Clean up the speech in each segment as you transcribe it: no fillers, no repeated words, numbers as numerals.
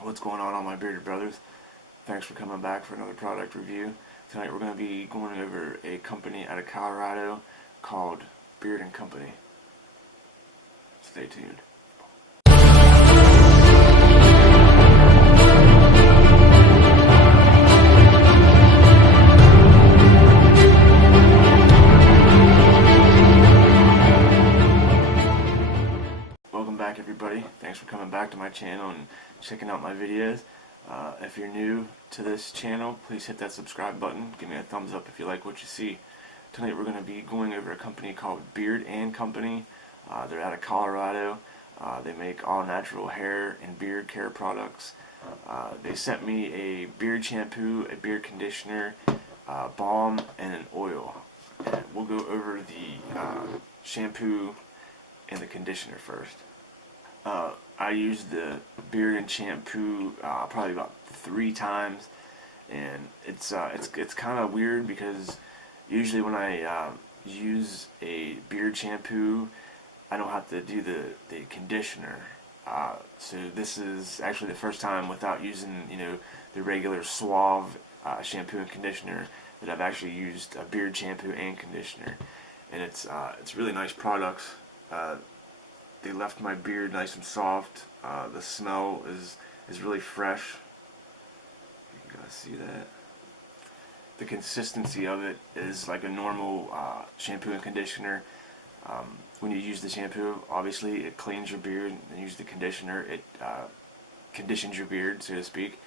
What's going on, all my bearded brothers? Thanks for coming back for another product review. Tonight we're going to be going over a company out of Colorado called Beard & Company. Stay tuned. Welcome back, everybody. Thanks for coming back to my channel and checking out my videos. If you're new to this channel, please hit that subscribe button. Give me a thumbs up if you like what you see. Tonight we're going to be going over a company called Beard & Company. They're out of Colorado. They make all natural hair and beard care products. They sent me a beard shampoo, a beard conditioner, balm, and an oil. And we'll go over the shampoo and the conditioner first. I used the beard and shampoo probably about 3 times, and it's kind of weird because usually when I use a beard shampoo, I don't have to do the conditioner. So this is actually the first time without using the regular Suave shampoo and conditioner that I've actually used a beard shampoo and conditioner, and it's really nice products. They left my beard nice and soft. The smell is really fresh. You guys see that? The consistency of it is like a normal shampoo and conditioner. When you use the shampoo, obviously it cleans your beard, and use the conditioner, it conditions your beard, so to speak.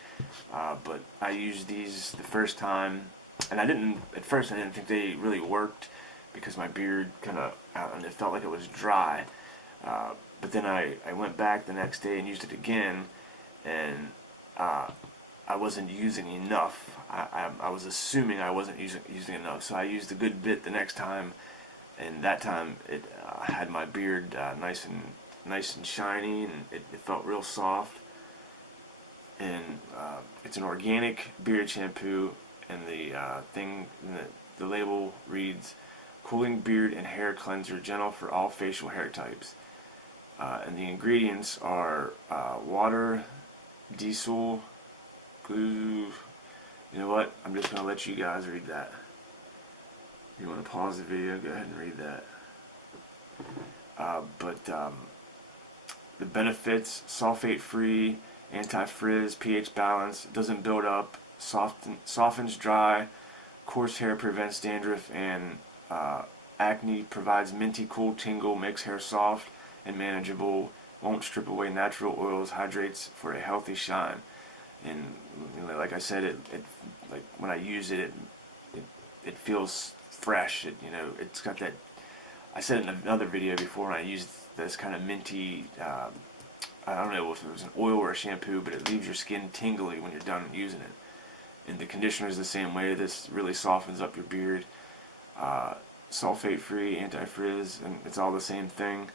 But I used these the first time, and at first I didn't think they really worked because my beard it felt like it was dry. But then I went back the next day and used it again, and I wasn't using enough. I was assuming I wasn't using enough, so I used a good bit the next time, and that time it had my beard nice and shiny, and it felt real soft. And it's an organic beard shampoo, and the label reads, "Cooling beard and hair cleanser, gentle for all facial hair types." And the ingredients are water, diesel, glue. You know what? I'm just going to let you guys read that. If you want to pause the video, go ahead and read that. The benefits: sulfate-free, anti-frizz, pH balance, doesn't build up, softens dry, coarse hair, prevents dandruff and acne, provides minty cool tingle, makes hair soft and manageable, won't strip away natural oils, hydrates for a healthy shine. And like I said, like when I use it, it feels fresh. It's got that. I said in another video before, when I used this kind of minty, I don't know if it was an oil or a shampoo, but it leaves your skin tingly when you're done using it. And the conditioner is the same way. This really softens up your beard. Sulfate-free, anti-frizz, and it's all the same thing.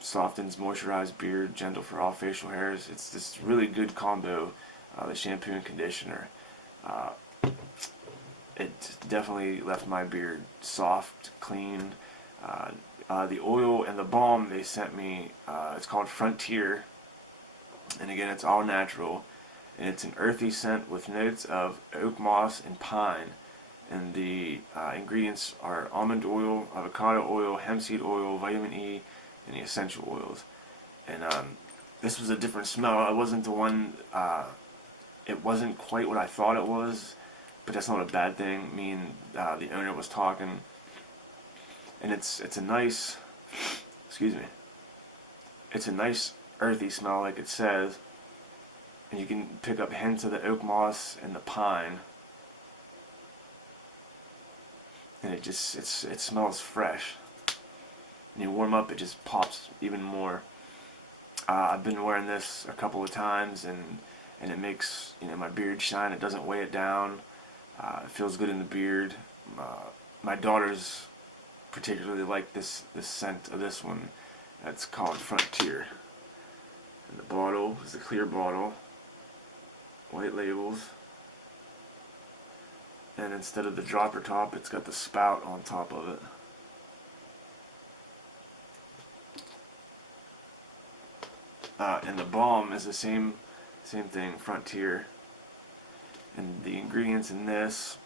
Softens, moisturized beard, gentle for all facial hairs. It's this really good combo, the shampoo and conditioner. It definitely left my beard soft, clean. The oil and the balm they sent me, it's called Frontier, and again, it's all natural, and it's an earthy scent with notes of oak moss and pine. And the ingredients are almond oil, avocado oil, hemp seed oil, vitamin E, and the essential oils. And this was a different smell. It wasn't the one. It wasn't quite what I thought it was, but that's not a bad thing. Me and the owner was talking, and it's a nice. Excuse me. It's a nice earthy smell, like it says, and you can pick up hints of the oak moss and the pine. And it smells fresh. And you warm up, it just pops even more. I've been wearing this a couple of times, and it makes my beard shine. It doesn't weigh it down. It feels good in the beard. My daughters particularly like this scent of this one. It's called Frontier. And the bottle is a clear bottle, white labels. And instead of the dropper top, it's got the spout on top of it. And the balm is the same thing, Frontier. And the ingredients in this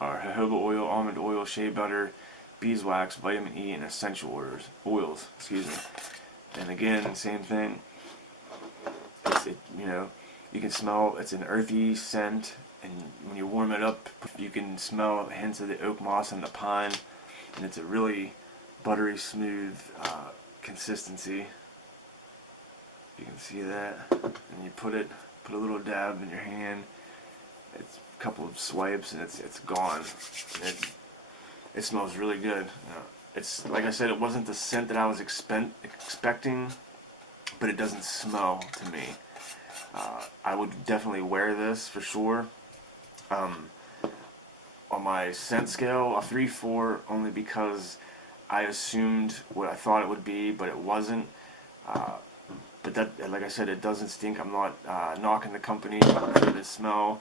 are jojoba oil, almond oil, shea butter, beeswax, vitamin E, and essential oils. Excuse me. And again, same thing. You can smell. It's an earthy scent, and when you warm it up, you can smell hints of the oak moss and the pine. And it's a really buttery smooth consistency. You can see that. And you put a little dab in your hand. It's a couple of swipes and it's gone. And it smells really good. It's like I said, it wasn't the scent that I was expecting, but it doesn't smell to me. I would definitely wear this for sure. On my scent scale, a 3-4, only because I assumed what I thought it would be, but it wasn't. But that, like I said, it doesn't stink. I'm not knocking the company for the smell.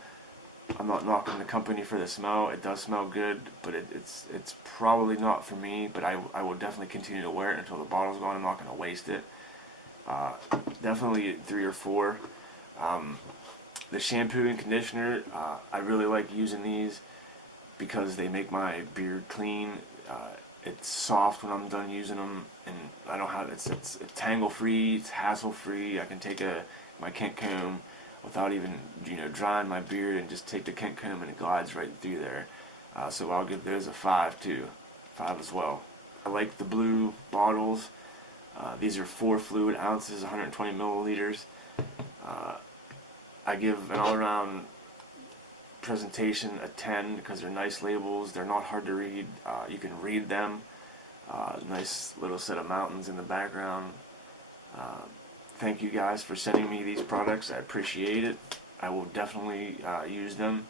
I'm not knocking the company for the smell. It does smell good, but it's probably not for me. But I will definitely continue to wear it until the bottle's gone. I'm not going to waste it. Definitely 3 or 4. The shampoo and conditioner, I really like using these because they make my beard clean. It's soft when I'm done using them, and I don't have it's tangle free, it's hassle free. I can take my Kent comb without even drying my beard, and just take the Kent comb and it glides right through there. So I'll give those a 5 too, 5 as well. I like the blue bottles. These are 4 fluid ounces, 120 milliliters. I give an all-around presentation a 10 because they're nice labels. They're not hard to read. You can read them. Nice little set of mountains in the background. Thank you guys for sending me these products. I appreciate it. I will definitely use them.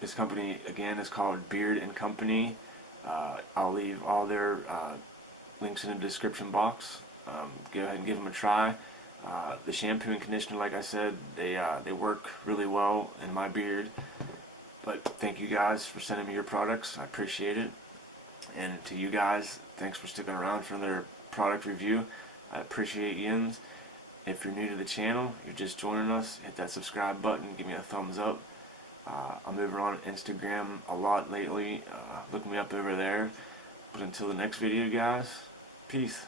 This company again is called Beard and Company. I'll leave all their links in the description box. Go ahead and give them a try. The shampoo and conditioner, like I said, they work really well in my beard. But thank you guys for sending me your products. I appreciate it. And to you guys, thanks for sticking around for another product review. I appreciate yins. If you're new to the channel, you're just joining us, hit that subscribe button, give me a thumbs up. I'm over on Instagram a lot lately. Look me up over there. But until the next video, guys, peace.